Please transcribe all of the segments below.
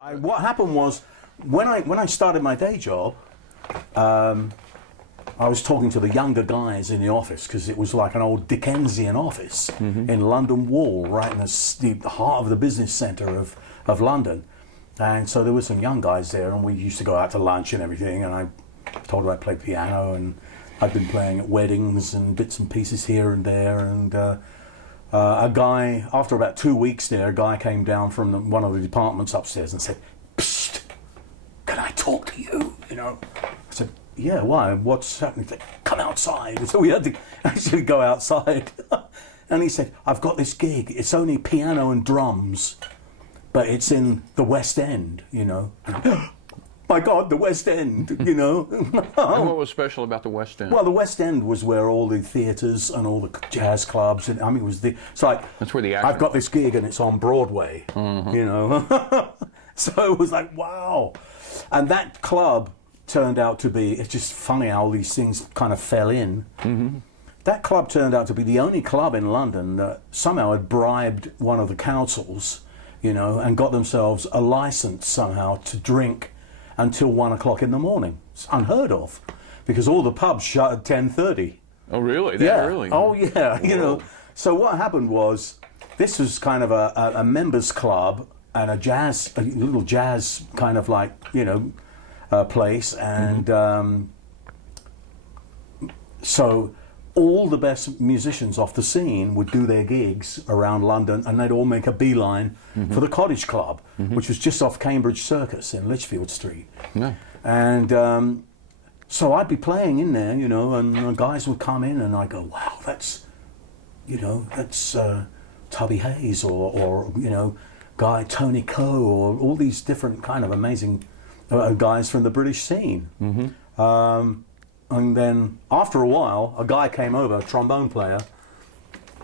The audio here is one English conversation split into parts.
What happened was, when I started my day job, I was talking to the younger guys in the office because it was like an old Dickensian office in London Wall, right in the heart of the business centre of London. And so there were some young guys there, and we used to go out to lunch and everything. And I told them I played piano, and I'd been playing at weddings and bits and pieces here and there. And a guy, after about 2 weeks there, a guy came down from one of the departments upstairs and said, "Psst, can I talk to you?" You know, I said, "Yeah, why? What's happening?" He said, "Come outside." So we had to actually go outside. And he said, "I've got this gig. It's only piano and drums, but it's in the West End, you know." My God, the West End, you know. And what was special about the West End? Well, the West End was where all the theatres and all the jazz clubs, and I mean, it's like, that's where the action. I've got this gig and it's on Broadway, you know. So it was like, wow. And that club turned out to be, it's just funny how all these things kind of fell in. That club turned out to be the only club in London that somehow had bribed one of the councils, you know, and got themselves a license somehow to drink until 1 o'clock in the morning. It's unheard of, because all the pubs shut at 10:30. Oh, really? Yeah. Really? Oh, yeah. Whoa. You know. So what happened was, this was kind of a members club and a little jazz kind of like, you know, place, and so all the best musicians off the scene would do their gigs around London, and they'd all make a beeline for the Cottage Club, which was just off Cambridge Circus in Lichfield Street. Yeah. And so I'd be playing in there, you know, and the guys would come in, and I'd go, "Wow, that's, you know, that's Tubby Hayes, or you know, guy Tony Coe, or all these different kind of amazing guys from the British scene." And then after a while, a guy came over, a trombone player,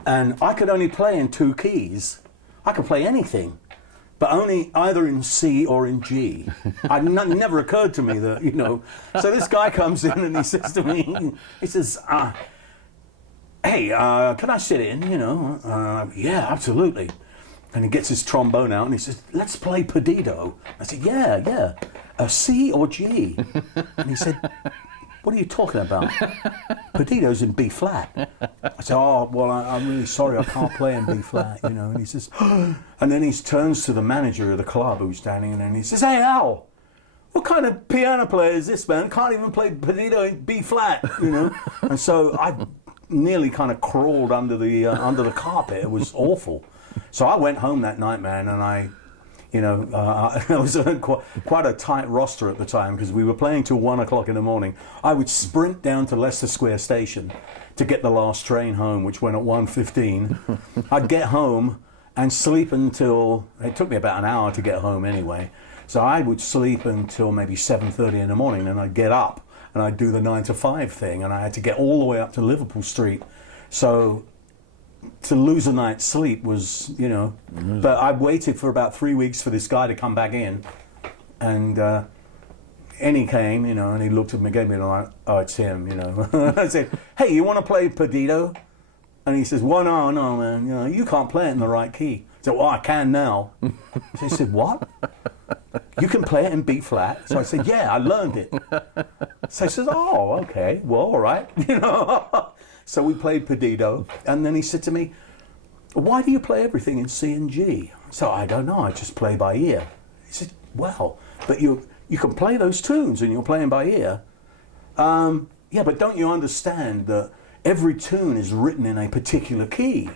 and I could only play in 2 keys. I could play anything, but only either in C or in G. It never occurred to me that, you know. So this guy comes in and he says to me, he says, "Hey, can I sit in, you know?" "Yeah, absolutely." And he gets his trombone out and he says, "Let's play Perdido." I said, yeah. C or G? And he said, "What are you talking about?" "Perdido's in B flat." I said, "Oh, well, I'm really sorry, I can't play in B flat, you know." And he says, and then he turns to the manager of the club who's standing there and he says, "Hey, Al, what kind of piano player is this, man? Can't even play Perdido in B flat, you know." And so I nearly kind of crawled under the carpet. It was awful. So I went home that night, man, and I was quite a tight roster at the time, because we were playing till 1 o'clock in the morning. I would sprint down to Leicester Square Station to get the last train home, which went at 1:15. I'd get home and sleep until, it took me about an hour to get home anyway. So I would sleep until maybe 7:30 in the morning, and I'd get up and I'd do the 9 to 5 thing, and I had to get all the way up to Liverpool Street. So to lose a night's sleep was, you know, but I waited for about 3 weeks for this guy to come back in, and he came, you know, and he looked at me, gave me a like, "Oh, it's him," you know. I said, "Hey, you want to play Perdido?" And he says, "Well, no, man, you know, you can't play it in the right key." I said, "Well, I can now." So he said, "What? You can play it in B flat?" So I said, "Yeah, I learned it." So he says, "Oh, okay, well, all right," you know. So we played Perdido, and then he said to me, "Why do you play everything in C and G?" So I don't know, I just play by ear. He said, "Well, but you can play those tunes and you're playing by ear." "Yeah, but don't you understand that every tune is written in a particular key?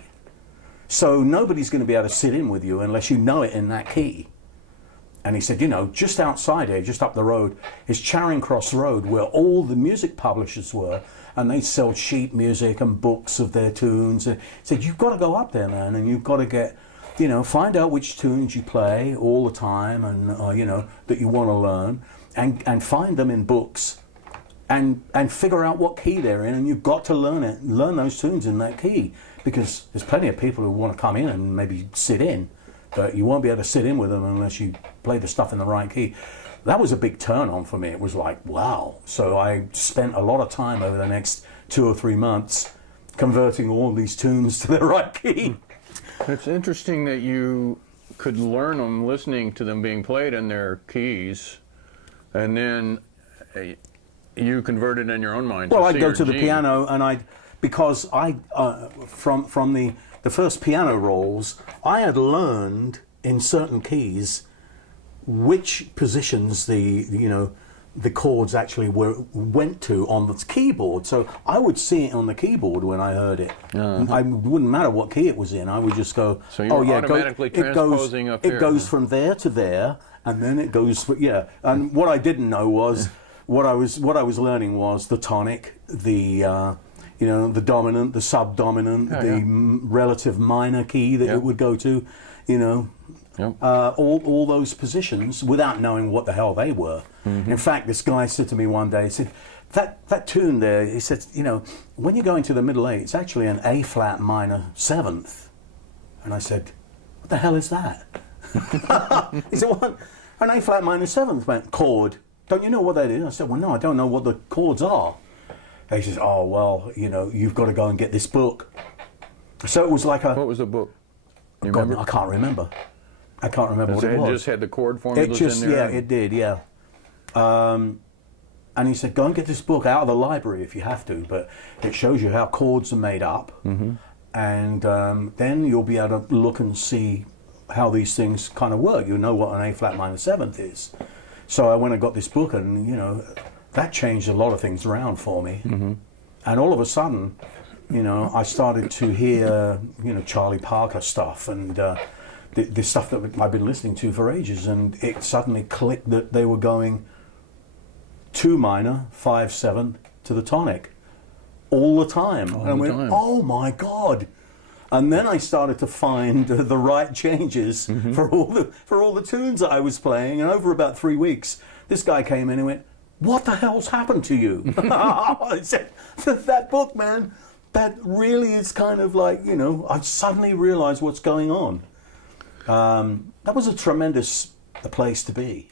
So nobody's going to be able to sit in with you unless you know it in that key." And he said, "You know, just outside here, just up the road, is Charing Cross Road, where all the music publishers were, and they sell sheet music and books of their tunes." And he said, "You've got to go up there, man, and you've got to get, you know, find out which tunes you play all the time, and you know, that you want to learn, and find them in books, and figure out what key they're in, and you've got to learn those tunes in that key, because there's plenty of people who want to come in and maybe sit in, but you won't be able to sit in with them unless you play the stuff in the right key." That was a big turn on for me. It was like, wow. So I spent a lot of time over the next 2 or 3 months converting all these tunes to the right key. It's interesting that you could learn them listening to them being played in their keys, and then you converted in your own mind. Well, to I'd C go or to the G. piano, and because from the first piano rolls, I had learned in certain keys which positions the chords actually went to on the keyboard. So I would see it on the keyboard when I heard it. It wouldn't matter what key it was in. I would just go, So you were automatically transposing up here. It goes from there to there, and then it goes And what I didn't know was what I was learning was the tonic, the the dominant, the subdominant, relative minor key that it would go to, all those positions without knowing what the hell they were. In fact, this guy said to me one day, he said, that tune there, he said, when you go into the middle eight, it's actually an A flat minor seventh. And I said, what the hell is that? He said, what? An A flat minor seventh chord. Don't you know what that is? I said, well, no, I don't know what the chords are. And he says, oh, well, you've got to go and get this book. So it was like What was the book? You remember? I can't remember. I can't remember what it was. It just had the chord formulas in there? Yeah, it did, yeah. And he said, go and get this book out of the library if you have to, but it shows you how chords are made up, and then you'll be able to look and see how these things kind of work. You'll know what an A flat minor seventh is. So I went and got this book, and that changed a lot of things around for me. And all of a sudden, I started to hear Charlie Parker stuff and the stuff that I've been listening to for ages, and it suddenly clicked that they were going 2 minor, 5/7 to the tonic all the time. And I went, oh my God. And then I started to find the right changes for all the tunes that I was playing. And over about 3 weeks, this guy came in and went, what the hell's happened to you? I said, that book, man, that really is kind of like, I've suddenly realized what's going on. That was a tremendous place to be,